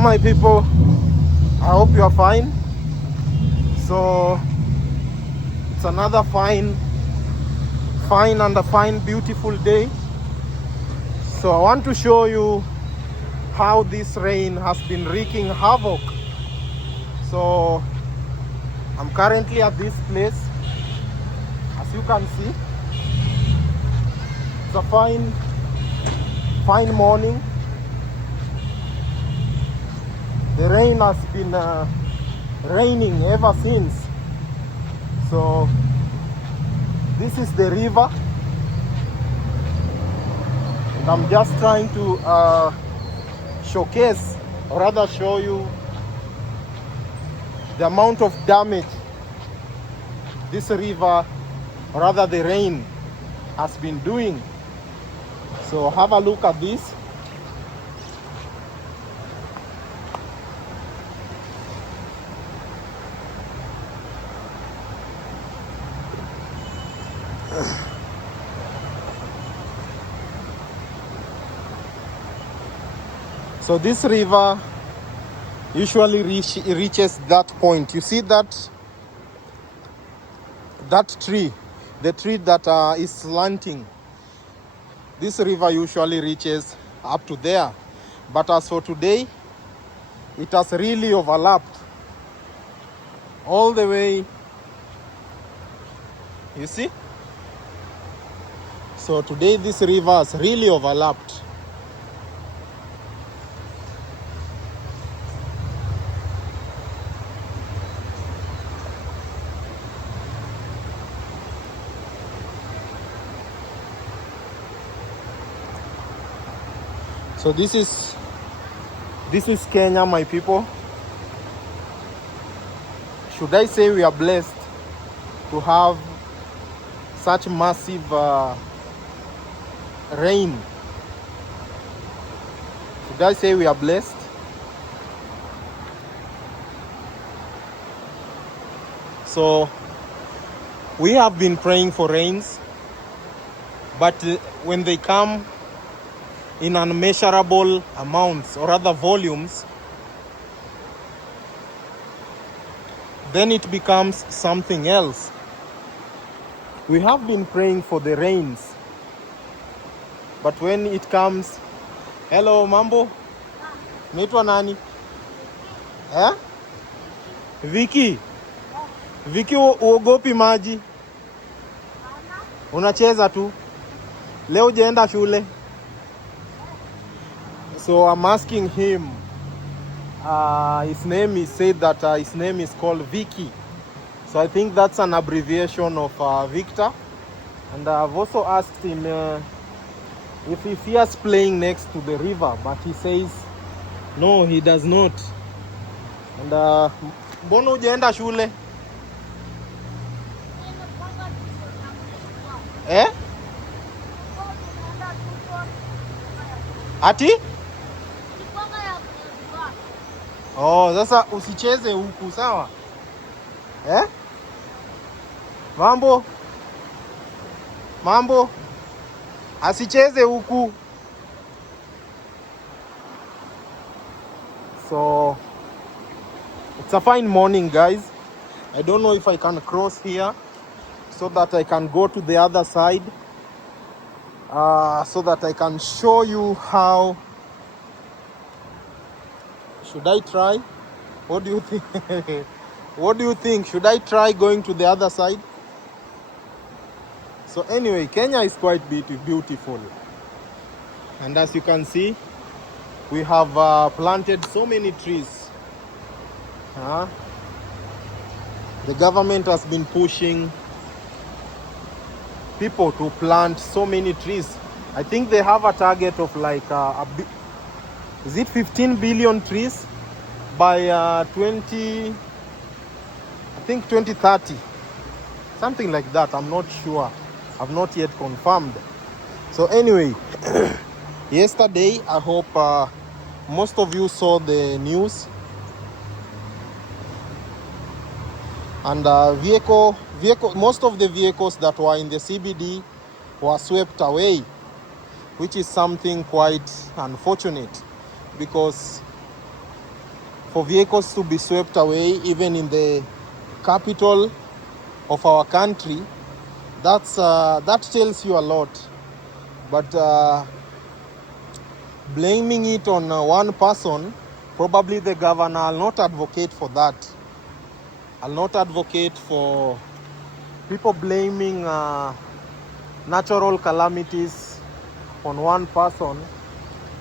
Hello my people, I hope you are fine. So it's another fine beautiful day. So I want to show you how this rain has been wreaking havoc. So I'm currently at this place. As you can see, it's a fine morning. The rain has been raining ever since. So this is the river, and I'm just trying to showcase, or rather show you the amount of damage this river, or rather the rain, has been doing. So have a look at this. So this river usually reaches that point. You see that tree, the tree that is slanting. This river usually reaches up to there. But as for today, it has really overlapped all the way. You see? So today this river has really overlapped. So this is Kenya, my people. Should I say we are blessed to have such massive rain? Should I say we are blessed? So we have been praying for rains, but when they come in unmeasurable amounts, or other volumes, then it becomes something else. We have been praying for the rains, but when it comes... Hello, mambo? Naitwa nani? Eh? Vicky? Vicky, uogopi maji? Unacheza tu? Leo hujaenda shule? So I'm asking him, his name is said that his name is called Vicky. So I think that's an abbreviation of Victor. And I've also asked him if he fears playing next to the river, but he says no, he does not. And mbona hujaenda shule? Eh? Ati? Oh, sasa usicheze huku, sawa? Eh? Mambo? Asicheze huku. So it's a fine morning, guys. I don't know if I can cross here so that I can go to the other side, so that I can show you how. Should I try? What do you think? What do you think? Should I try going to the other side? So anyway, Kenya is quite beautiful. And as you can see, we have planted so many trees. The government has been pushing people to plant so many trees. I think they have a target of like is it 15 billion trees by 2030, something like that. I'm not sure. I've not yet confirmed. So anyway, yesterday, I hope most of you saw the news, and most of the vehicles that were in the CBD were swept away, which is something quite unfortunate, because for vehicles to be swept away, even in the capital of our country, that tells you a lot. But blaming it on one person, probably the governor, I'll not advocate for that. I'll not advocate for people blaming natural calamities on one person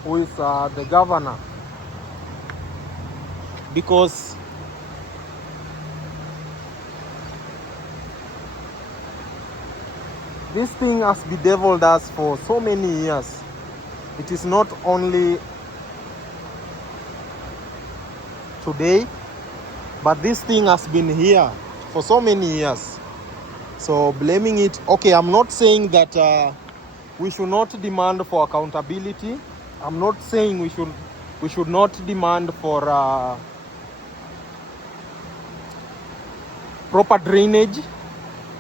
who is the governor, because this thing has bedeviled us for so many years. It is not only today, but this thing has been here for so many years. So blaming it, okay, I'm not saying that we should not demand for accountability. I'm not saying we should not demand for proper drainage.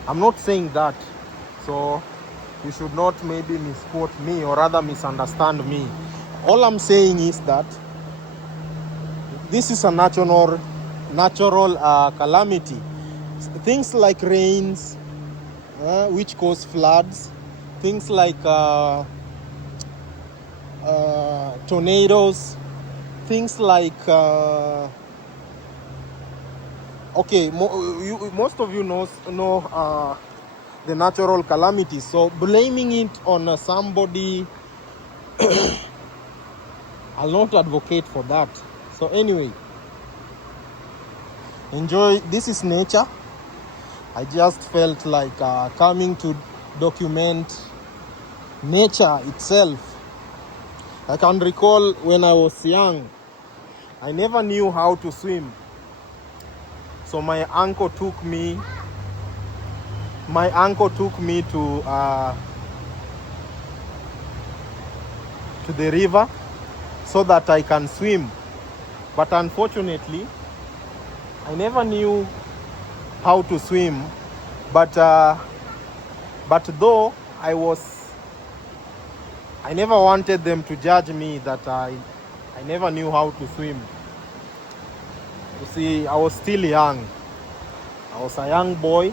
I'm not saying that. So you should not maybe misquote me or rather misunderstand me. All I'm saying is that this is a natural calamity. Things like rains, which cause floods, things like tornadoes, things like okay, most of you know the natural calamities. So blaming it on somebody, I'll not advocate for that. So anyway, enjoy. This is nature. I just felt like coming to document nature itself. I can recall when I was young, I never knew how to swim. So my uncle took me to the river so that I can swim. But unfortunately, I never knew how to swim. But though I never wanted them to judge me that I never knew how to swim. You see, I was still young. I was a young boy.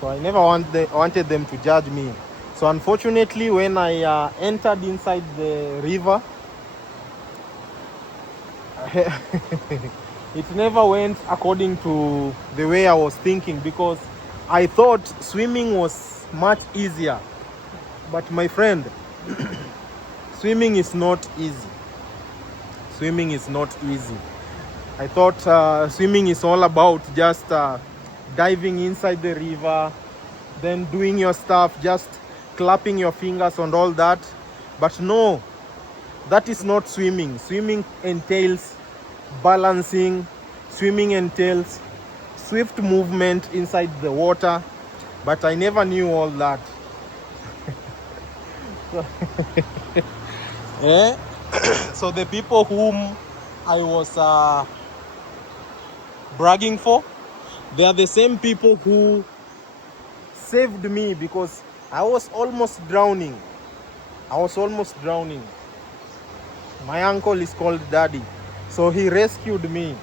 So I never wanted them to judge me. So unfortunately, when I entered inside the river, it never went according to the way I was thinking, because I thought swimming was much easier. But my friend, swimming is not easy. Swimming is not easy. I thought swimming is all about just diving inside the river, then doing your stuff, just clapping your fingers and all that. But no, that is not swimming. Swimming entails balancing. Swimming entails swift movement inside the water. But I never knew all that. Yeah. So the people whom I was bragging for, they are the same people who saved me, because I was almost drowning. My uncle is called Daddy, so he rescued me.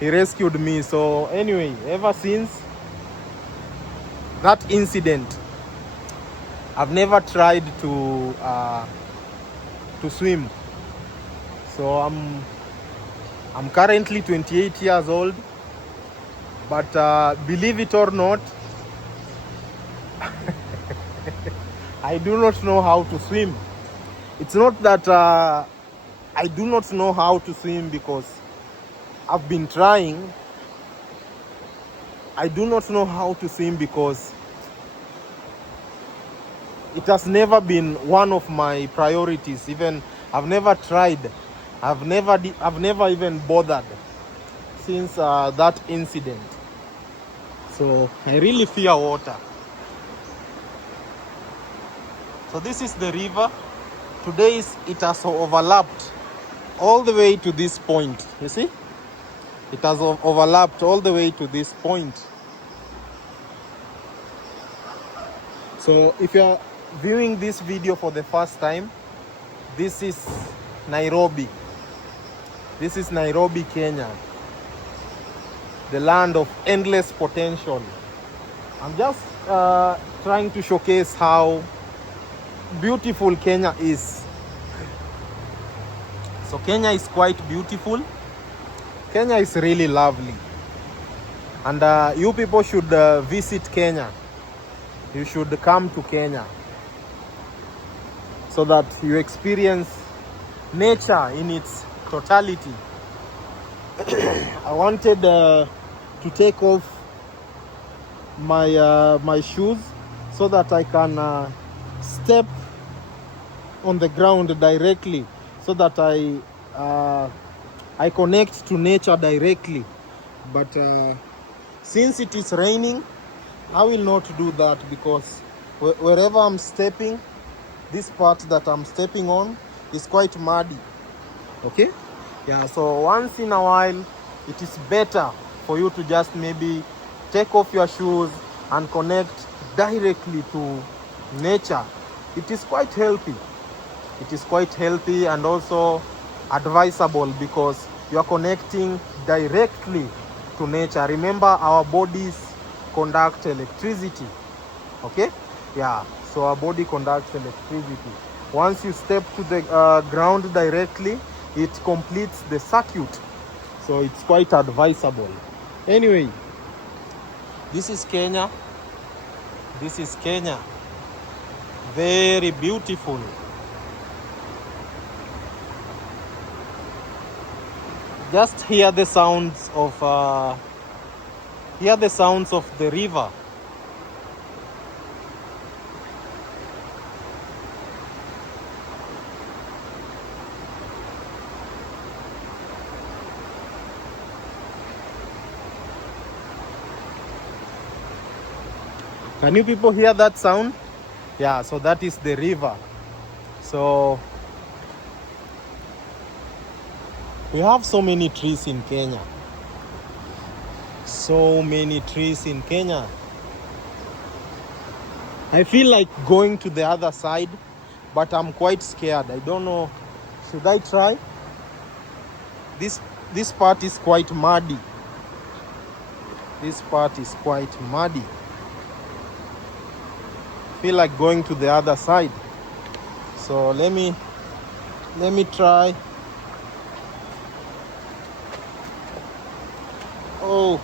He rescued me. So anyway, ever since that incident, I've never tried to swim. So I'm currently 28 years old, but believe it or not, I do not know how to swim. It's not that I do not know how to swim because I've been trying. I do not know how to swim because it has never been one of my priorities. Even I've never tried. I've never even bothered since that incident. So I really fear water. So this is the river. Today it has overlapped all the way to this point. You see? It has overlapped all the way to this point. So if you're viewing this video for the first time, this is Nairobi. This is Nairobi, Kenya, the land of endless potential. I'm just trying to showcase how beautiful Kenya is. So Kenya is quite beautiful. Kenya is really lovely. And you people should visit Kenya. You should come to Kenya so that you experience nature in its totality. I wanted to take off my shoes so that I can step on the ground directly, so that I connect to nature directly. But since it is raining, I will not do that, because wherever I'm stepping, this part that I'm stepping on is quite muddy. Okay, yeah, so once in a while it is better for you to just maybe take off your shoes and connect directly to nature. It is quite healthy. It is quite healthy and also advisable, because you are connecting directly to nature. Remember, our bodies conduct electricity. Okay, yeah, so our body conducts electricity. Once you step to the ground directly, it completes the circuit, so it's quite advisable. Anyway, this is Kenya. This is Kenya, very beautiful. Just hear the sounds of the river. Can you people hear that sound? Yeah, so that is the river. So we have so many trees in Kenya. So many trees in Kenya. I feel like going to the other side, but I'm quite scared. I don't know. Should I try? This part is quite muddy. This part is quite muddy. Feel like going to the other side. So let me try. Oh.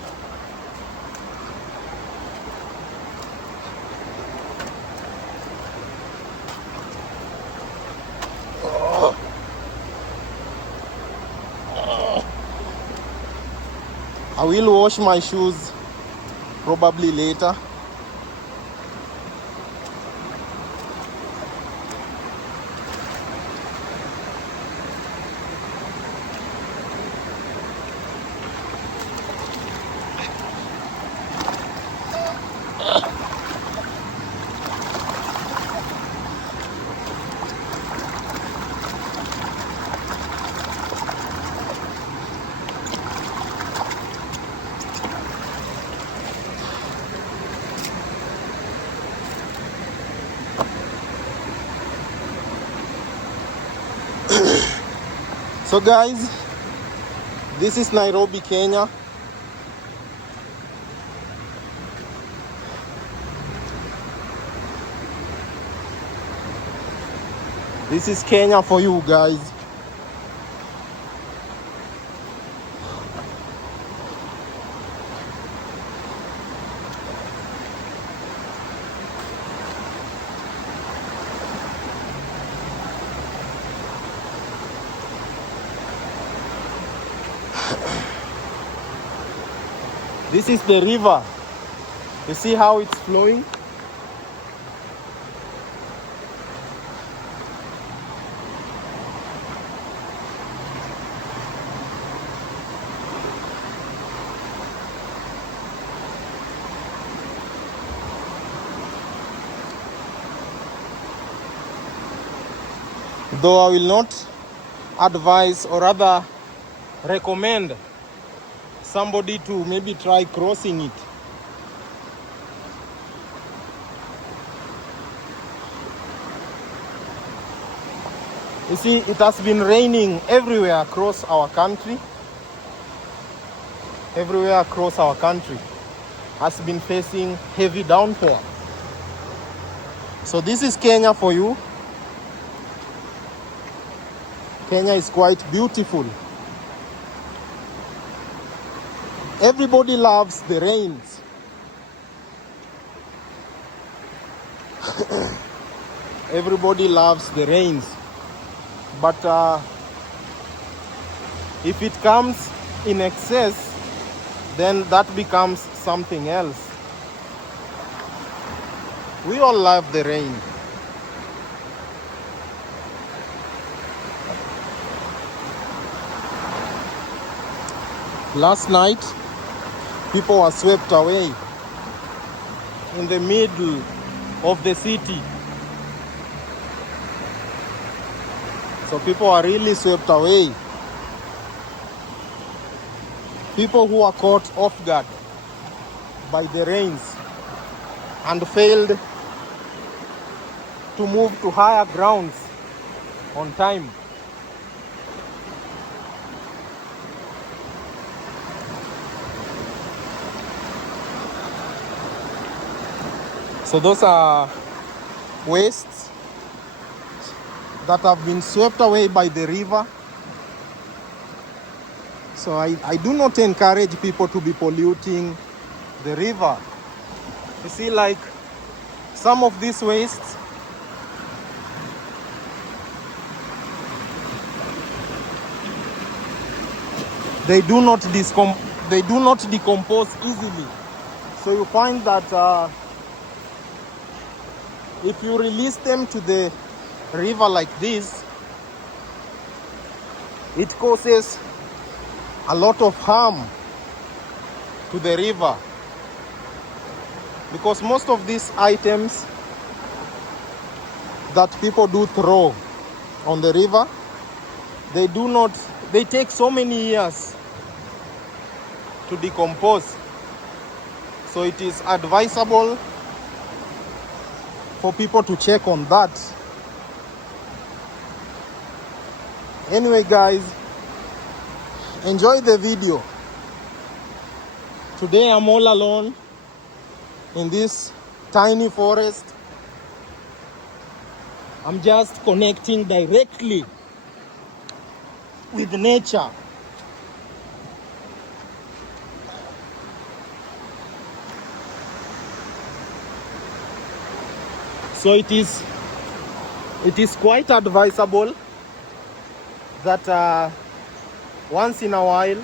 I will wash my shoes probably later. So guys, this is Nairobi, Kenya. This is Kenya for you guys. This is the river. You see how it's flowing? Though I will not advise or rather recommend somebody to maybe try crossing it. You see, it has been raining everywhere across our country. Everywhere across our country has been facing heavy downpour. So this is Kenya for you. Kenya is quite beautiful. Everybody loves the rains. Everybody loves the rains. But if it comes in excess, then that becomes something else. We all love the rain. Last night, people were swept away in the middle of the city. So people are really swept away. People who are caught off guard by the rains and failed to move to higher grounds on time. So those are wastes that have been swept away by the river. So I do not encourage people to be polluting the river. You see, like some of these wastes, they do not decompose easily. So you find that if you release them to the river like this, it causes a lot of harm to the river, because most of these items that people do throw on the river, they take so many years to decompose. So it is advisable for people to check on that. Anyway guys, enjoy the video. Today I'm all alone in this tiny forest. I'm just connecting directly with nature. So it is quite advisable that once in a while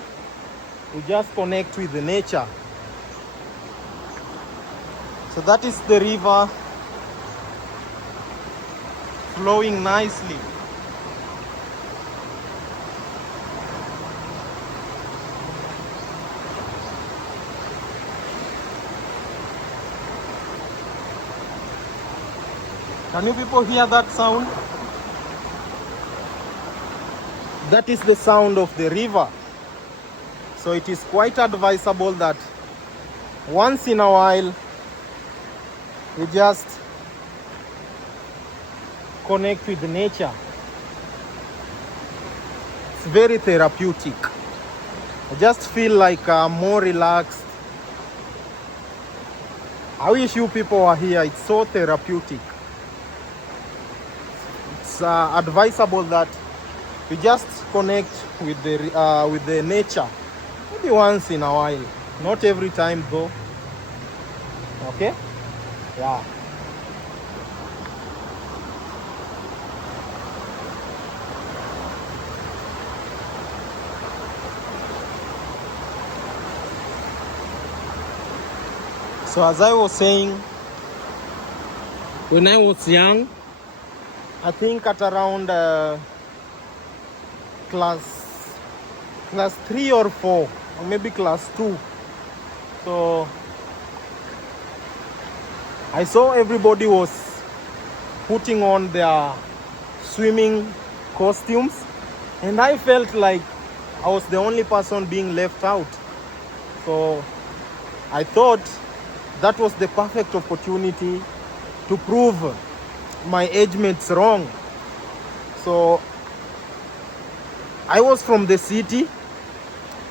we just connect with the nature. So that is the river flowing nicely. Can you people hear that sound? That is the sound of the river. So it is quite advisable that once in a while we just connect with nature. It's very therapeutic. I just feel like I'm more relaxed. I wish you people are here. It's so therapeutic. It's advisable that we just connect with the nature, maybe once in a while, not every time though. Okay? Yeah. So as I was saying, when I was young, I think at around class 3 or 4, or maybe class 2. So I saw everybody was putting on their swimming costumes, and I felt like I was the only person being left out. So I thought that was the perfect opportunity to prove my age mates wrong. So I was from the city,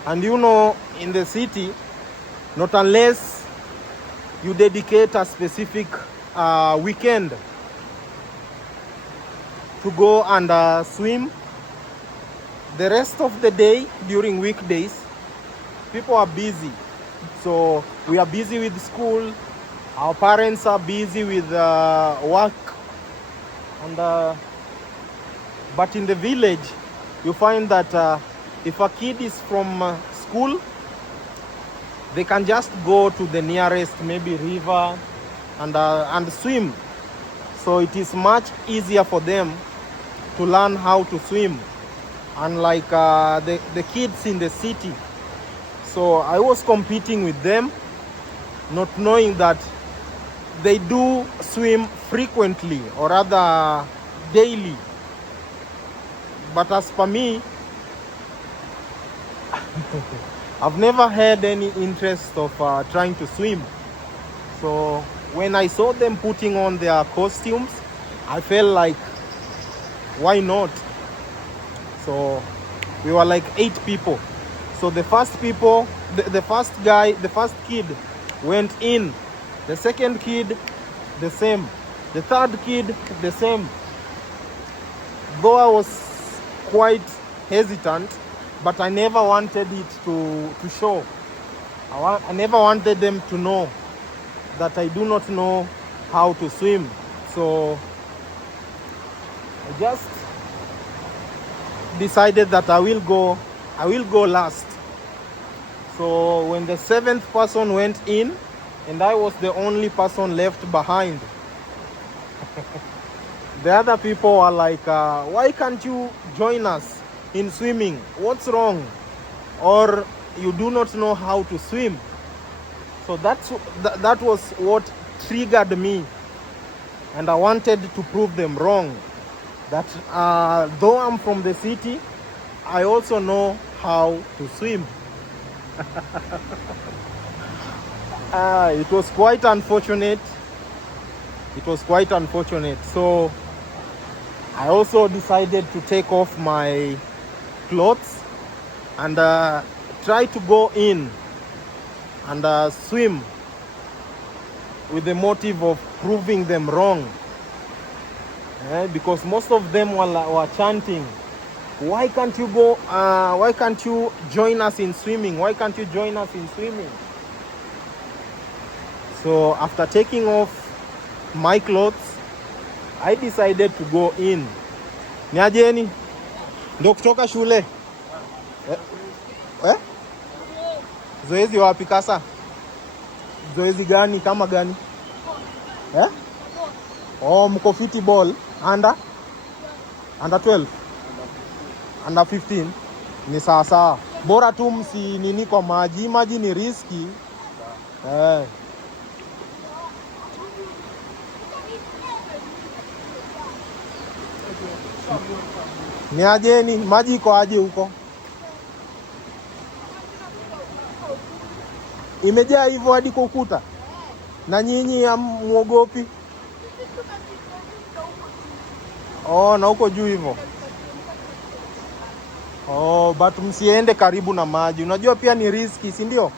and you know, in the city, not unless you dedicate a specific weekend to go and swim, the rest of the day during weekdays, people are busy. So we are busy with school, our parents are busy with work, and but in the village, you find that if a kid is from school, they can just go to the nearest maybe river and swim. So it is much easier for them to learn how to swim, unlike the kids in the city. So I was competing with them, not knowing that they do swim frequently, or rather daily. But as for me, I've never had any interest of trying to swim. So when I saw them putting on their costumes, I felt like, why not? So we were like 8 people. So the first kid went in. The second kid, the same. The third kid, the same. Though I was quite hesitant, but I never wanted it to show. I never wanted them to know that I do not know how to swim. So I just decided that I will go last. So when the 7th person went in, and I was the only person left behind, the other people were like, why can't you join us in swimming? What's wrong? Or you do not know how to swim? So that was what triggered me, and I wanted to prove them wrong, that though I'm from the city, I also know how to swim. It was quite unfortunate. So I also decided to take off my clothes and try to go in and swim, with the motive of proving them wrong. Because most of them were chanting, why can't you go, why can't you join us in swimming? Why can't you join us in swimming? So after taking off my clothes, I decided to go in. Niajeni? Ndo kutoka shule? Zoezi wapi kasa? Zoezi gani, kama gani? Oh, mko football under 12, under 15. Ni sawa. Bora tu msi nini kwa maji ni riski. Ni ajeni, maji iko aje huko? Imejaa hivyo hadi kwa ukuta? Na nyinyi hamuogopi? Oh, na huko juu hivyo. Oh, but msiende karibu na maji. Unajua pia ni riski, si ndio?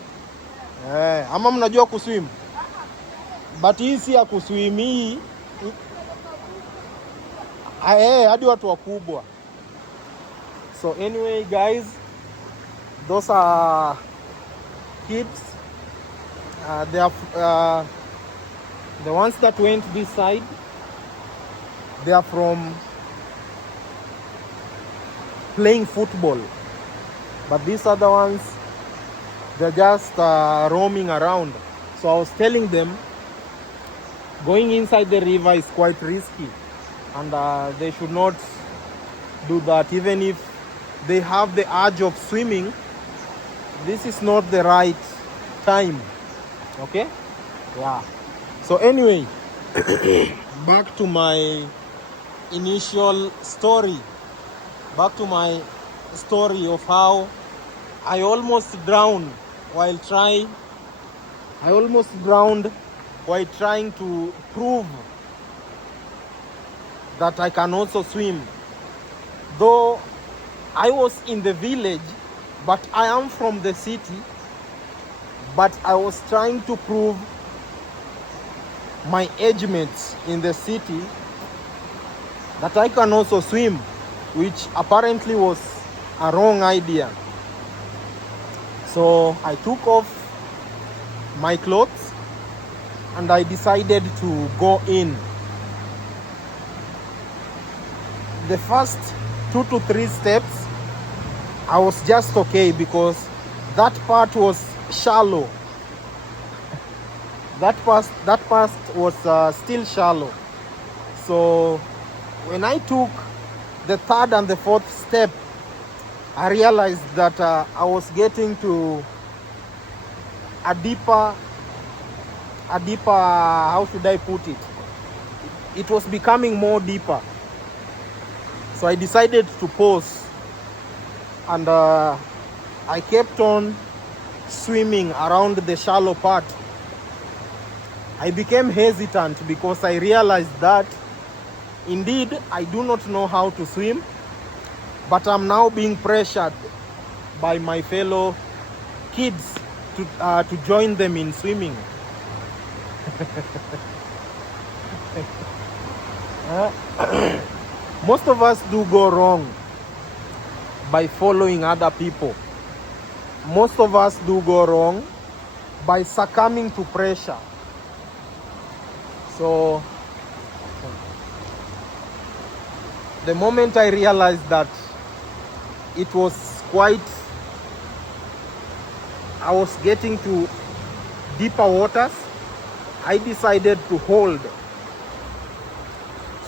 Ama mnajua kuswim? But hii si ya kuswim hii. Hadi watu wakubwa. So anyway guys, those are kids. They are the ones that went this side. They are from playing football, but these other ones, they're just roaming around. So I was telling them, going inside the river is quite risky, and they should not do that. Even if they have the urge of swimming, this is not the right time. Okay? Yeah. So anyway, back to my initial story. Back to my story of how I almost drowned while trying to prove that I can also swim. Though I was in the village, but I am from the city, but I was trying to prove my age mates in the city that I can also swim, which apparently was a wrong idea. So I took off my clothes and I decided to go in. The first 2 to 3 steps, I was just okay because that part was shallow. That part was still shallow. So when I took the 3rd and the 4th step, I realized that I was getting to a deeper, how should I put it? It was becoming more deeper. So I decided to pause, and I kept on swimming around the shallow part. I became hesitant because I realized that indeed I do not know how to swim, but I'm now being pressured by my fellow kids to join them in swimming. Most of us do go wrong by following other people. Most of us do go wrong by succumbing to pressure. So the moment I realized that it was I was getting to deeper waters, I decided to hold.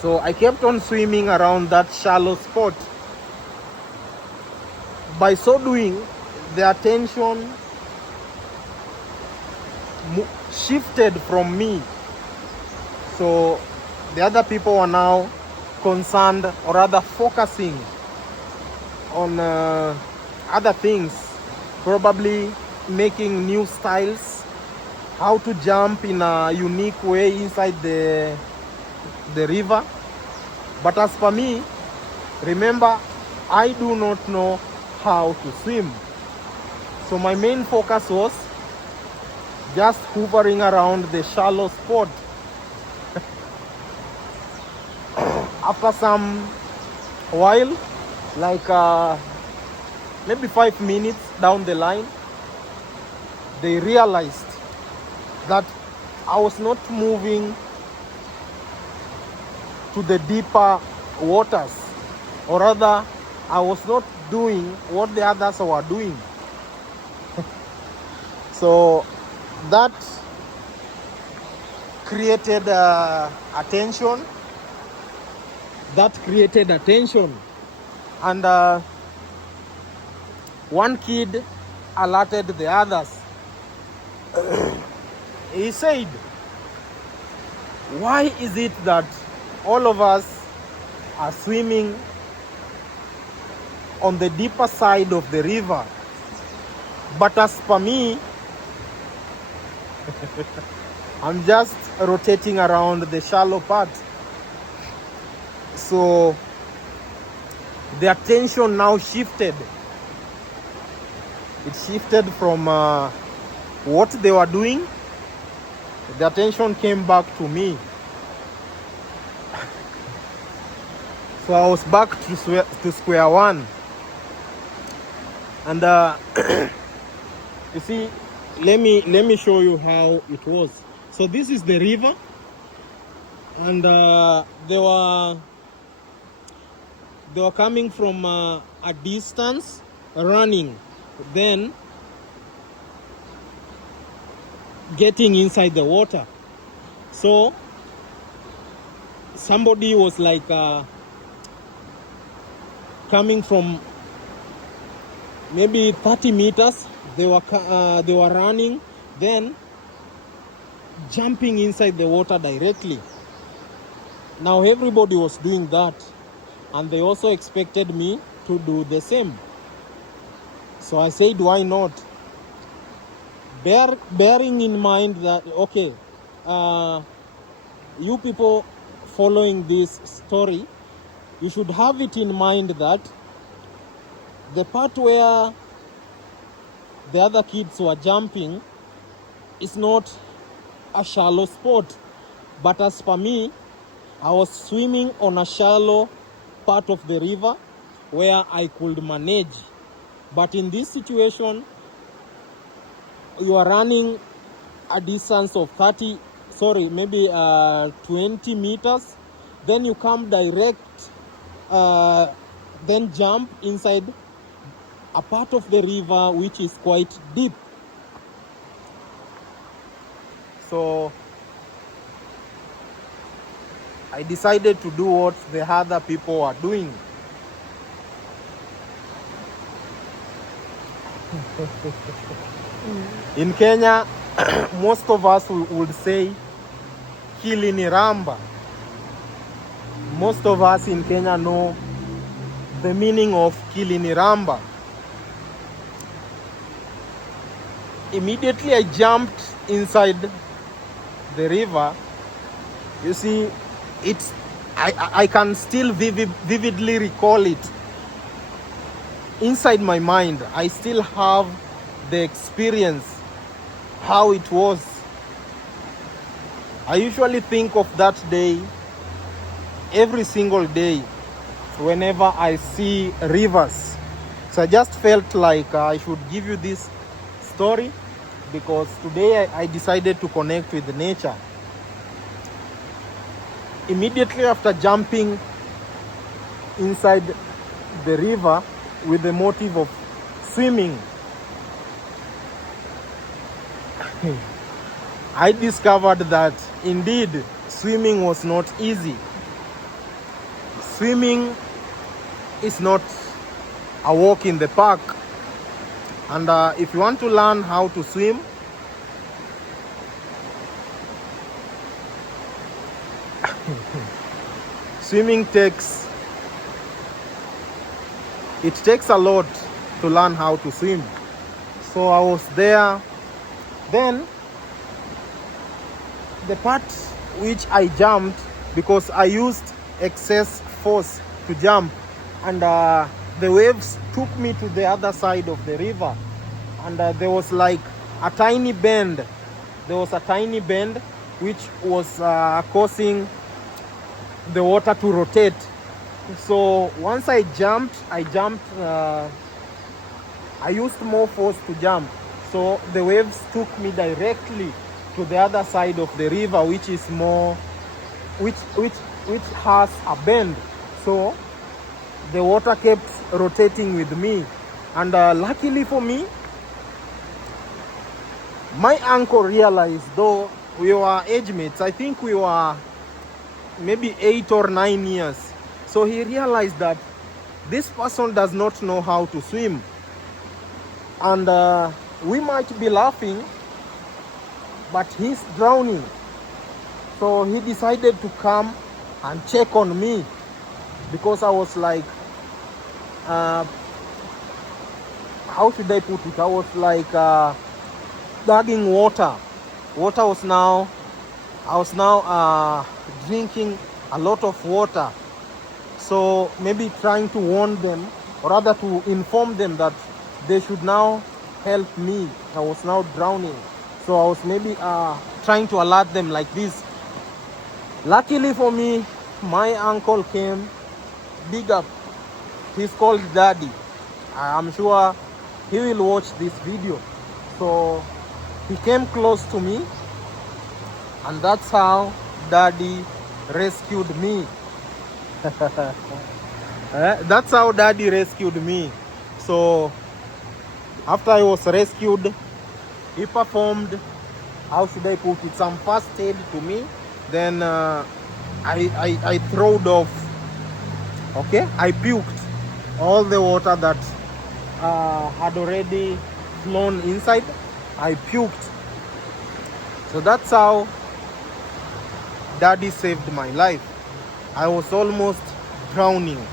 So I kept on swimming around that shallow spot. By so doing, the attention shifted from me. So the other people are now concerned, or rather focusing on other things, probably making new styles, how to jump in a unique way inside the river. But as for me, remember, I do not know how to swim. So my main focus was just hovering around the shallow spot. After some while, like maybe 5 minutes down the line, they realized that I was not moving to the deeper waters, or rather I was not doing what the others were doing. So that created attention. And one kid alerted the others. He said, why is it that all of us are swimming on the deeper side of the river, but as per me, I'm just rotating around the shallow part? So the attention now shifted. It shifted from what they were doing. The attention came back to me. So I was back to square one. And you see, let me show you how it was. So this is the river, and they were coming from a distance, running, then getting inside the water. So somebody was like coming from maybe 30 meters. They were running, then jumping inside the water directly. Now everybody was doing that, and they also expected me to do the same. So I said, why not? Bearing in mind that, okay, you people following this story, you should have it in mind that the part where the other kids were jumping is not a shallow spot, but as per me, I was swimming on a shallow part of the river where I could manage. But in this situation, you are running a distance of 20 meters, then you come direct, then jump inside a part of the river which is quite deep. So I decided to do what the other people are doing. In Kenya, most of us would say hili ni ramba. Most of us in Kenya know the meaning of hili ni ramba. Immediately I jumped inside the river. You see, I can still vividly recall it. Inside my mind, I still have the experience, how it was. I usually think of that day every single day whenever I see rivers. So I just felt like I should give you this story because today I decided to connect with nature. Immediately after jumping inside the river with the motive of swimming, I discovered that indeed swimming was not easy. Swimming is not a walk in the park. And if you want to learn how to swim, swimming takes a lot to learn how to swim. So I was there. Then the part which I jumped, because I used excess force to jump, and the waves took me to the other side of the river, and there was like a tiny bend. There was a tiny bend which was causing the water to rotate. So once I jumped, I used more force to jump. So the waves took me directly to the other side of the river, which is more, which has a bend. So the water kept rotating with me, and luckily for me, my uncle realized, though we were age mates, I think we were maybe 8 or 9 years. So he realized that this person does not know how to swim, and we might be laughing, but he's drowning. So he decided to come and check on me, because I was like, how should I put it? I was like gagging water. I was now drinking a lot of water. So maybe trying to warn them, or rather to inform them that they should now help me. I was now drowning. So I was maybe trying to alert them like this. Luckily for me, my uncle came. Big up. He's called Daddy. I'm sure he will watch this video. So he came close to me, and that's how Daddy rescued me. That's how Daddy rescued me. So after I was rescued, he performed, how should I put it, some first aid to me. Then I throwed off. Okay, I puked all the water that had already flown inside. I puked. So that's how Daddy saved my life. I was almost drowning.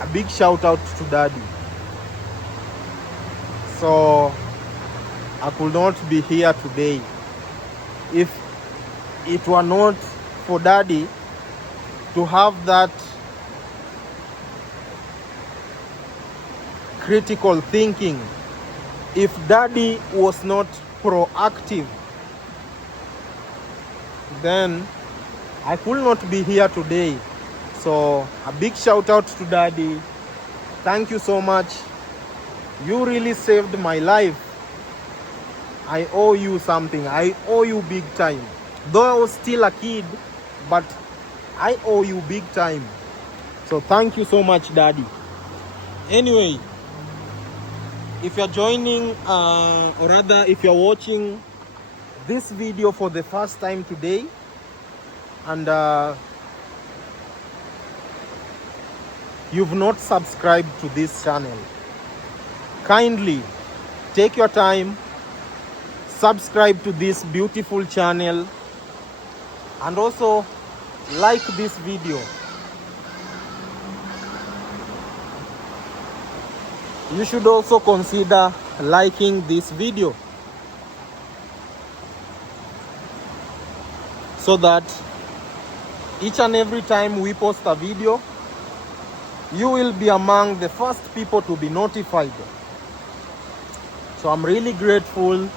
A big shout out to Daddy. So I could not be here today if it were not for Daddy to have that critical thinking. If Daddy was not proactive, then I could not be here today. So a big shout out to Daddy. Thank you so much. You really saved my life. I owe you something. I owe you big time. Though I was still a kid, but I owe you big time. So thank you so much, Daddy. Anyway, if you're joining, or rather if you're watching this video for the first time today, and you've not subscribed to this channel, kindly take your time, subscribe to this beautiful channel, and also like this video. You should also consider liking this video so that each and every time we post a video, you will be among the first people to be notified. So I'm really grateful.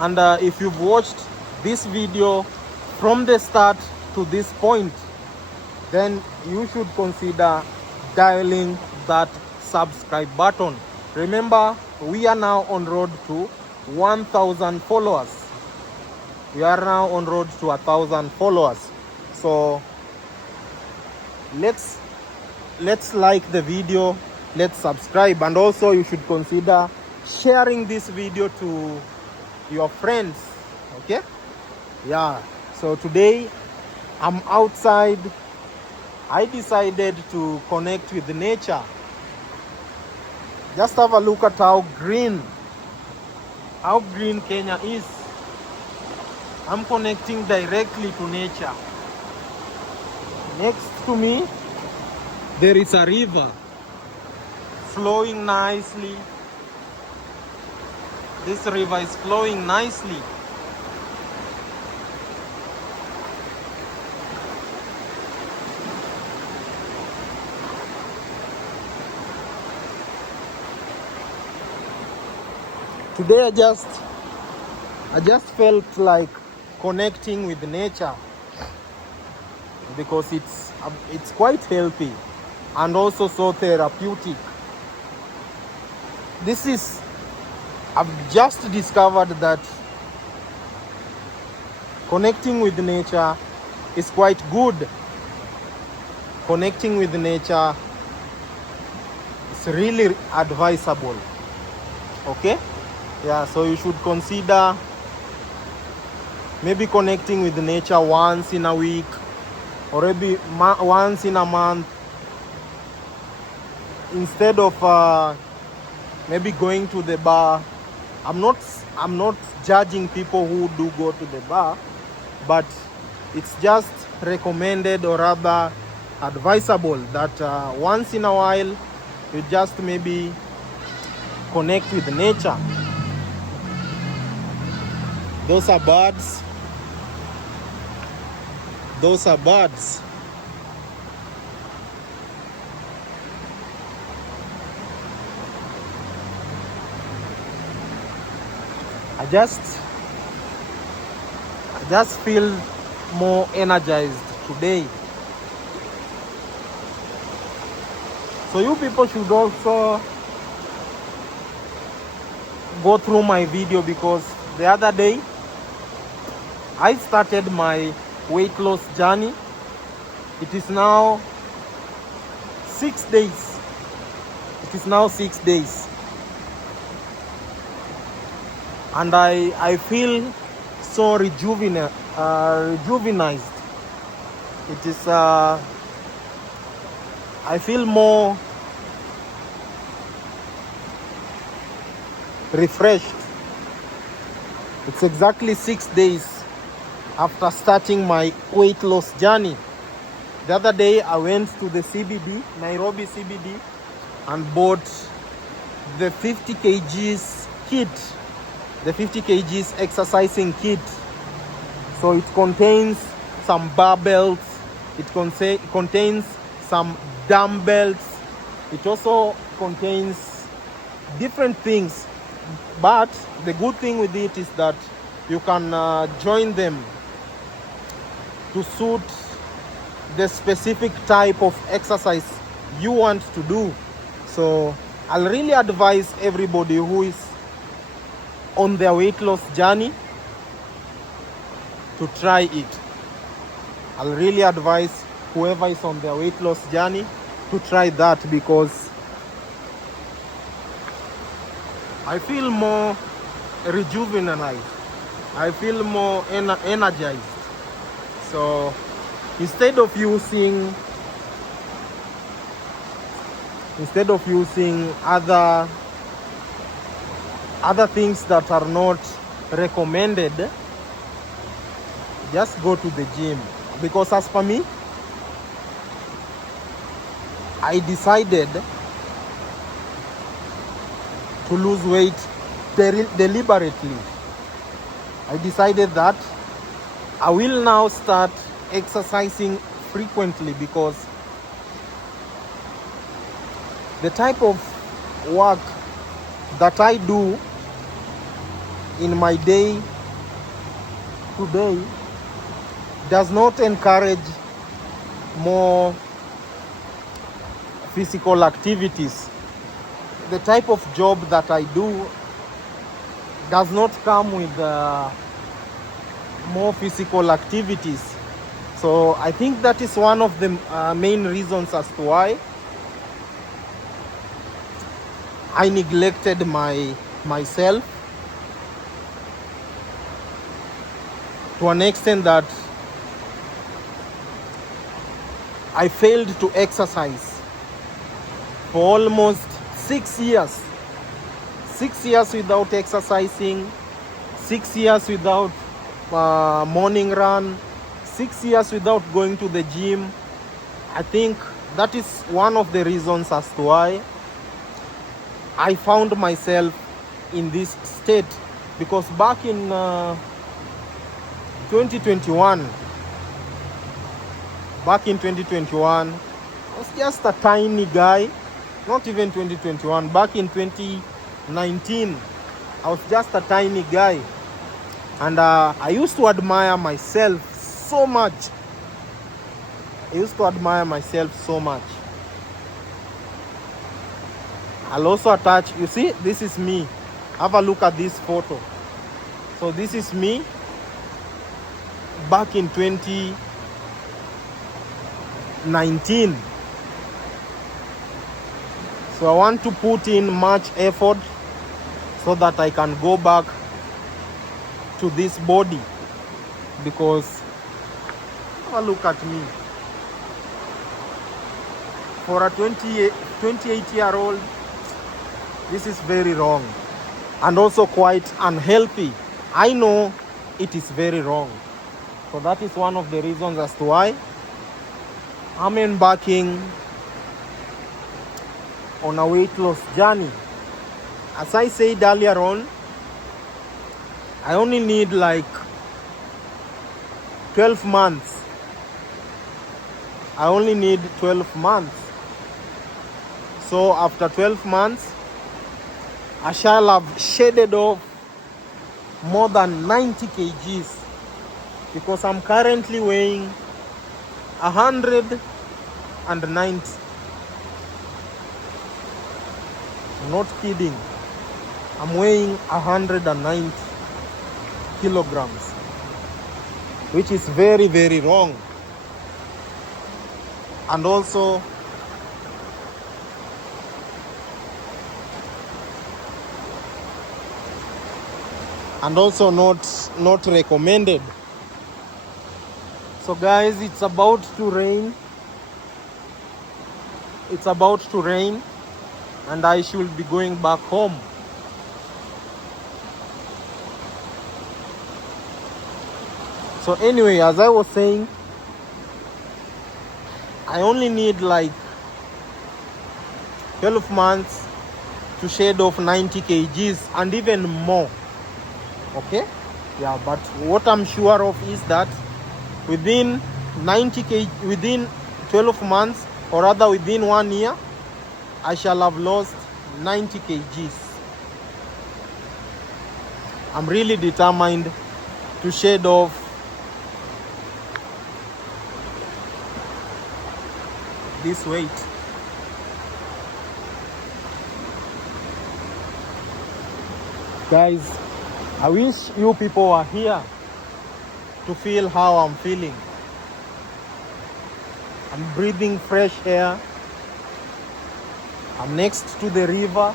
And if you've watched this video from the start to this point, then you should consider dialing that subscribe button. Remember, we are now on road to 1,000 followers. We are now on road to 1,000 followers. So let's like the video, let's subscribe, and also you should consider sharing this video to your friends. Okay? Yeah. So today I'm outside. I decided to connect with nature. Just have a look at how green Kenya is. I'm connecting directly to nature. Next to me, there is a river flowing nicely. This river is flowing nicely. Today I just felt like connecting with nature because it's quite healthy and also so therapeutic. I've just discovered that connecting with nature is quite good. Connecting with nature is really advisable. Okay? Yeah, so you should consider maybe connecting with nature once in a week or maybe once in a month, instead of maybe going to the bar. I'm not judging people who do go to the bar, but it's just recommended or rather advisable that once in a while you just maybe connect with nature. Those are birds. Those are birds. I just feel more energized today. So you people should also go through my video, because the other day I started my weight loss journey. It is now 6 days. It is now 6 days. And I feel so rejuvenated. It is, I feel more refreshed. It's exactly 6 days after starting my weight loss journey. The other day I went to the CBD, Nairobi CBD, and bought the 50 kgs kit, the 50 kgs exercising kit. So it contains some barbells, it contains some dumbbells, it also contains different things. But the good thing with it is that you can join them to suit the specific type of exercise you want to do. So I'll really advise everybody who is on their weight loss journey to try it. I'll really advise whoever is on their weight loss journey to try that, because I feel more rejuvenated. I feel more energized. So instead of using other things that are not recommended, just go to the gym. Because as for me, I decided to lose weight deliberately. I decided that I will now start exercising frequently, because the type of work that I do in my day to day does not encourage more physical activities. The type of job that I do does not come with more physical activities. So I think that is one of the main reasons as to why I neglected myself to an extent that I failed to exercise for almost 6 years. 6 years without exercising, 6 years without morning run, 6 years without going to the gym. I think that is one of the reasons as to why I found myself in this state. Because back in 2021, I was just a tiny guy. Not even 2021, back in 2019, I was just a tiny guy. And I used to admire myself so much. I'll also attach, you see, this is me. Have a look at this photo. So this is me back in 2019. So I want to put in much effort so that I can go back to this body, because have a look at me. For a 28-year-old, this is very wrong and also quite unhealthy. I know it is very wrong. So that is one of the reasons as to why I'm embarking on a weight loss journey. As I said earlier on, I only need like 12 months. I only need 12 months. So after 12 months, I shall have shedded off more than 90 kgs, because I'm currently weighing 190. I'm not kidding. I'm weighing 190 kilograms, which is very, very wrong. And also not recommended. So guys, it's about to rain. And I should be going back home. So anyway, as I was saying, I only need like 12 months to shed off 90 kgs and even more. Okay? Yeah, but what I'm sure of is that within 90 kg, within 12 months, or rather within 1 year, I shall have lost 90 kgs. I'm really determined to shed off this weight. Guys, I wish you people were here to feel how I'm feeling. I'm breathing fresh air. I'm next to the river.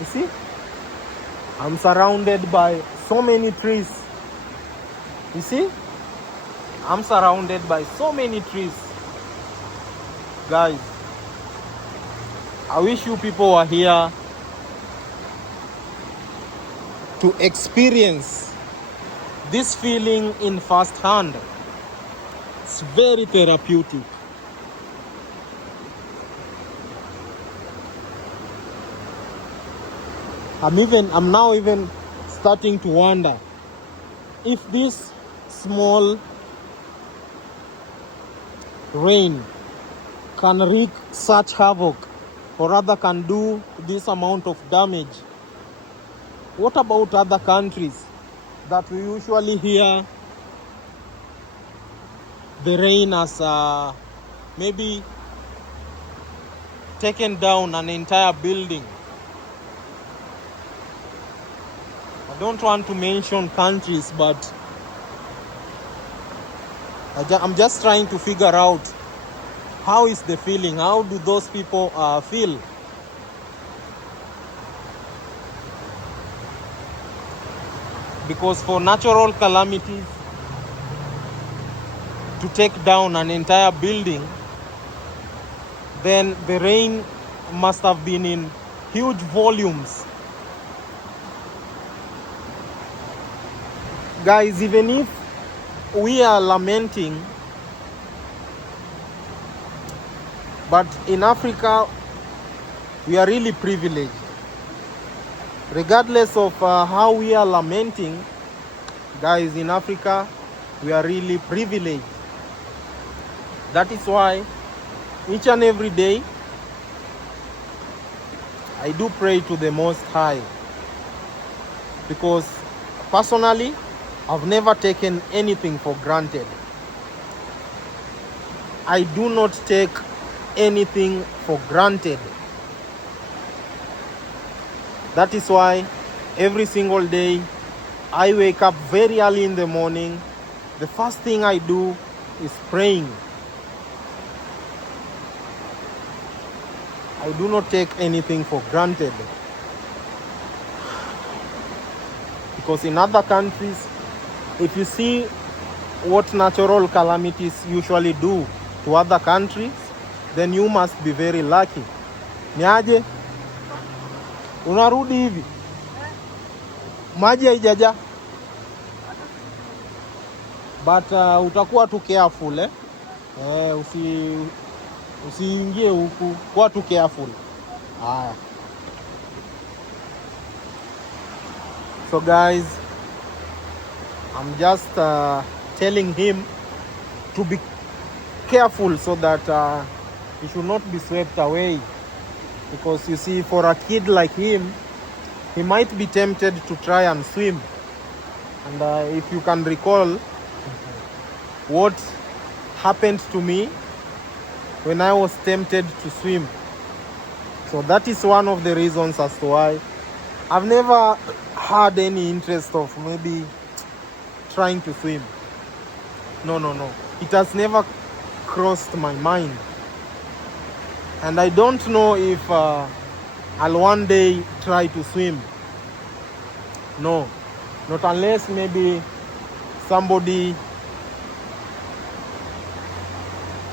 You see? I'm surrounded by so many trees. You see? I'm surrounded by so many trees. Guys, I wish you people were here to experience this feeling in first hand. It's very therapeutic. I'm now even starting to wonder if this small rain can wreak such havoc, or rather can do this amount of damage. What about other countries that we usually hear the rain has maybe taken down an entire building? I don't want to mention countries, but I'm just trying to figure out how is the feeling, how do those people feel? Because for natural calamities to take down an entire building, then the rain must have been in huge volumes. Guys, even if we are lamenting, but in Africa, we are really privileged. Regardless of how we are lamenting, guys, in Africa, we are really privileged. That is why each and every day, I do pray to the Most High. Because personally, I've never taken anything for granted. I do not take anything for granted. That is why every single day I wake up very early in the morning. The first thing I do is praying. I do not take anything for granted. Because in other countries, if you see what natural calamities usually do to other countries, then you must be very lucky. Niaje? Unarudi hivi? Maji haijaja. But utakuwa tu careful usiingie huku, kuwa tu careful. Haya. So guys, I'm just telling him to be careful so that he should not be swept away. Because you see, for a kid like him, he might be tempted to try and swim. And if you can recall what happened to me when I was tempted to swim. So that is one of the reasons as to why I've never had any interest of maybe trying to swim. No. It has never crossed my mind. And I don't know if I'll one day try to swim. No, not unless maybe somebody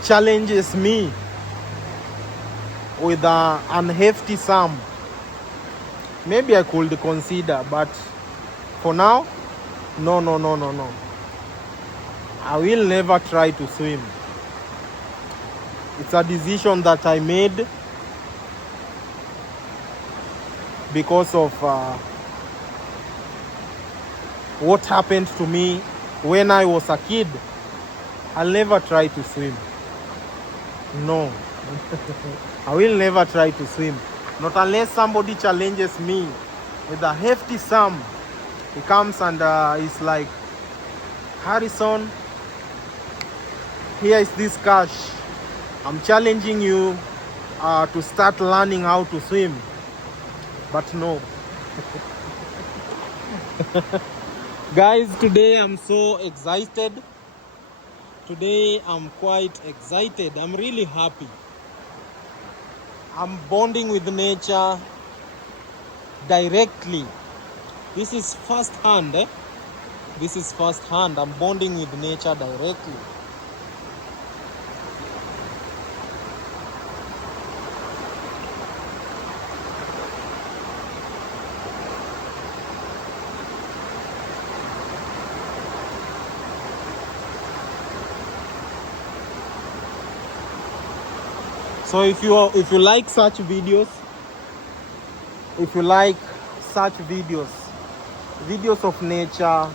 challenges me with an hefty sum. Maybe I could consider, but for now, no. I will never try to swim. It's a decision that I made because of what happened to me when I was a kid. I'll never try to swim. No. I will never try to swim. Not unless somebody challenges me with a hefty sum. He comes and is like, Harrison, here is this cash. I'm challenging you to start learning how to swim. But no. Guys, today I'm so excited. Today I'm quite excited. I'm really happy. I'm bonding with nature directly. This is first hand. This is first hand. I'm bonding with nature directly. So if you like such videos, videos of nature,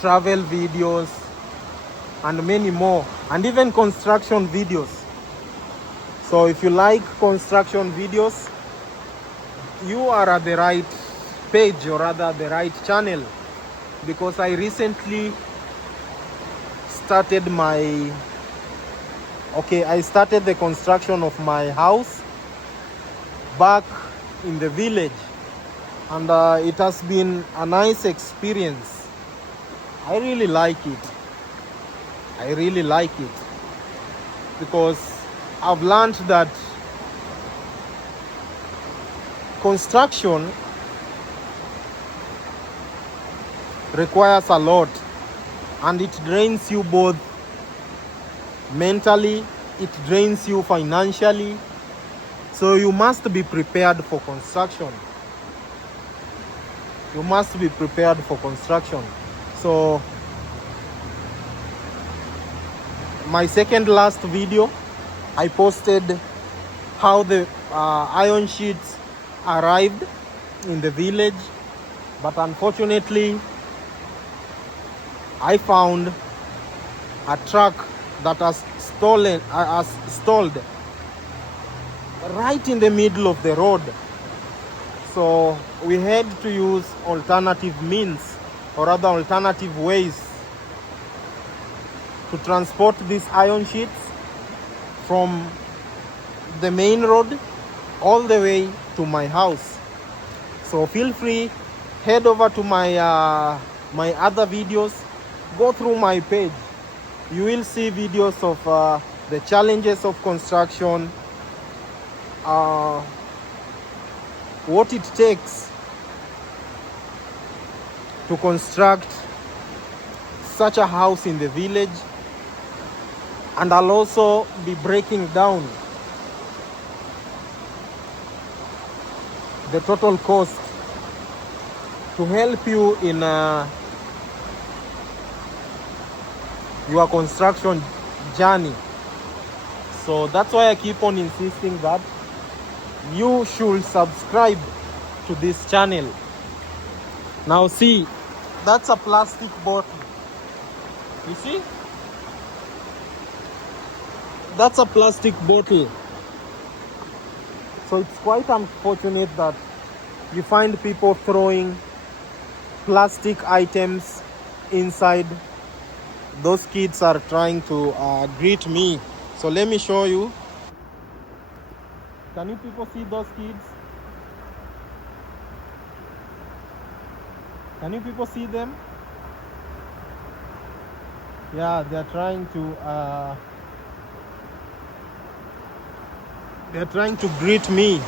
travel videos, and many more, and even construction videos. So if you like construction videos, you are at the right page, or rather the right channel, because I recently started I started the construction of my house back in the village, and it has been a nice experience. I really like it. Because I've learned that construction requires a lot, and it drains you both mentally, it drains you financially. So you must be prepared for construction. So my second last video, I posted how the iron sheets arrived in the village, but unfortunately I found a truck that has stalled right in the middle of the road. So we had to use alternative means, or rather alternative ways, to transport these iron sheets from the main road all the way to my house. So feel free, head over to my my other videos, go through my page. You will see videos of the challenges of construction, what it takes to construct such a house in the village, and I'll also be breaking down the total cost to help you in your construction journey. So that's why I keep on insisting that you should subscribe to this channel. Now see, that's a plastic bottle. You see? That's a plastic bottle. So it's quite unfortunate that you find people throwing plastic items inside. Those kids are trying to greet me. So let me show you. Can you people see those kids? Can you people see them? Yeah, they're trying to greet me.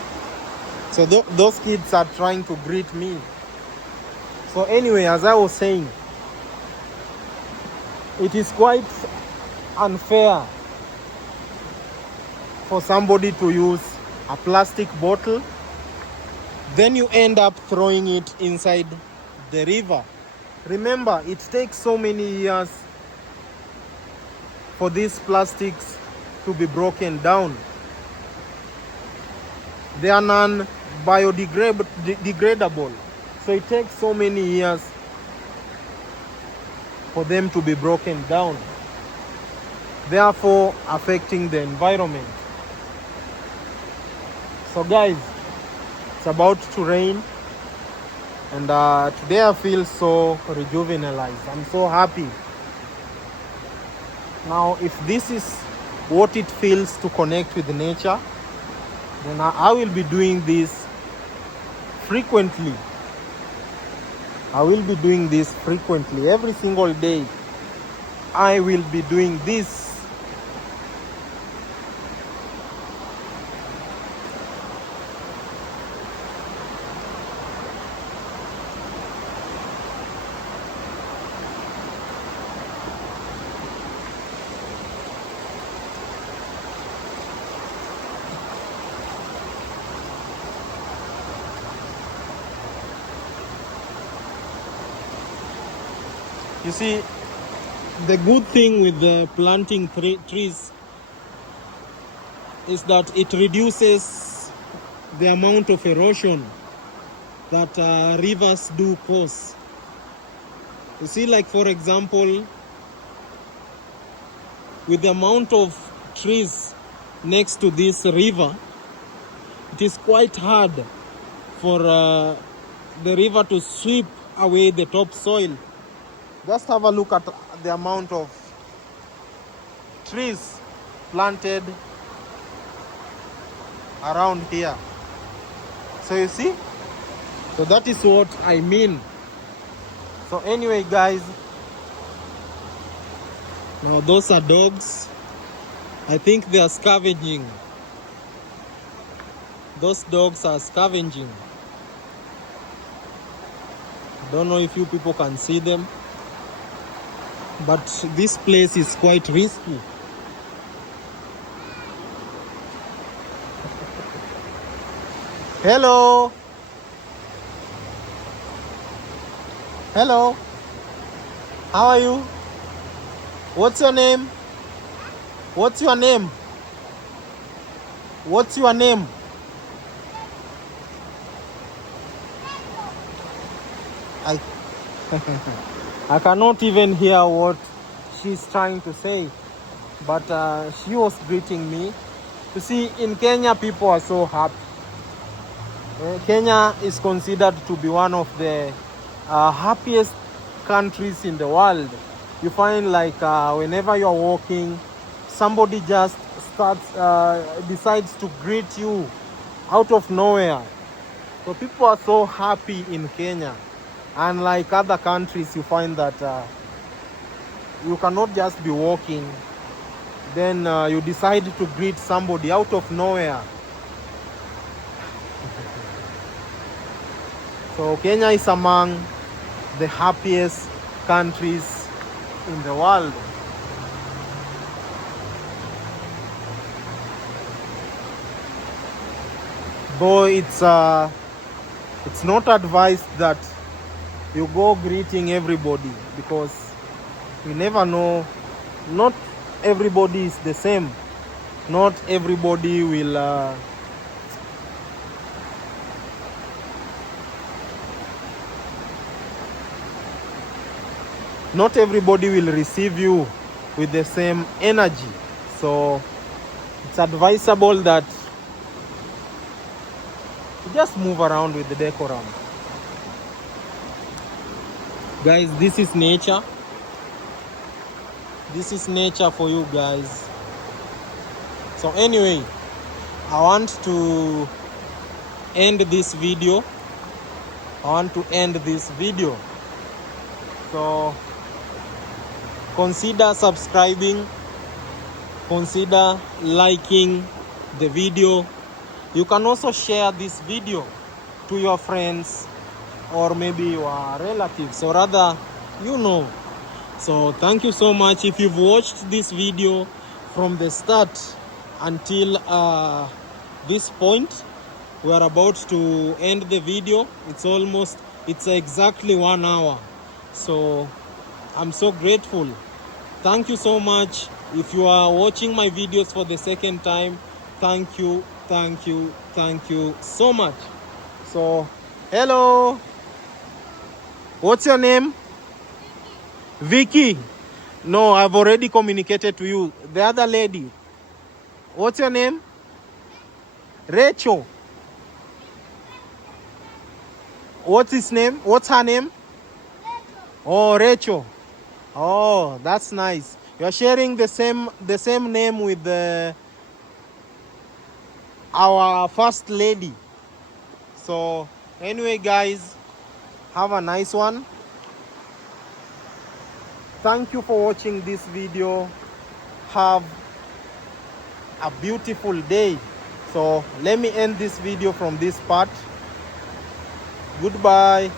So those kids are trying to greet me. So anyway, as I was saying, it is quite unfair for somebody to use a plastic bottle, then you end up throwing it inside the river. Remember, it takes so many years for these plastics to be broken down. They are non-biodegradable. So it takes so many years for them to be broken down, therefore affecting the environment. So guys, it's about to rain, and today I feel so rejuvenated. I'm so happy. Now, if this is what it feels to connect with nature, then I will be doing this frequently. I will be doing this frequently. Every single day, I will be doing this. You see, the good thing with the planting trees is that it reduces the amount of erosion that rivers do cause. You see, like for example, with the amount of trees next to this river, it is quite hard for the river to sweep away the topsoil. Just have a look at the amount of trees planted around here. So you see, so that is what I mean. So anyway guys, now those are dogs. I think they are scavenging. Those dogs are scavenging. Don't know if you people can see them, but this place is quite risky. Hello. Hello. How are you? What's your name? What's your name? What's your name? I cannot even hear what she's trying to say, but she was greeting me. You see, in Kenya, people are so happy. Kenya is considered to be one of the happiest countries in the world. You find like whenever you're walking, somebody just decides to greet you out of nowhere. So people are so happy in Kenya. Unlike other countries, you find that you cannot just be walking, then you decide to greet somebody out of nowhere. So Kenya is among the happiest countries in the world. Though it's not advised that you go greeting everybody, because you never know. Not everybody is the same. Not everybody will not everybody will receive you with the same energy. So it's advisable that you just move around with the decorum. Guys, this is nature. This is nature for you guys. So anyway, I want to end this video. So consider subscribing, consider liking the video. You can also share this video to your friends or maybe your relatives, or rather, you know. So thank you so much. If you've watched this video from the start until this point, we are about to end the video. It's exactly 1 hour. So I'm so grateful. Thank you so much. If you are watching my videos for the second time, thank you so much. So hello, what's your name? Vicky. No, I've already communicated to you. The other lady, what's your name? Rachel. What's his name? What's her name? Oh, Rachel. Oh, that's nice. You're sharing the same name with our first lady. So anyway, guys, have a nice one. Thank you for watching this video. Have a beautiful day. So let me end this video from this part. Goodbye.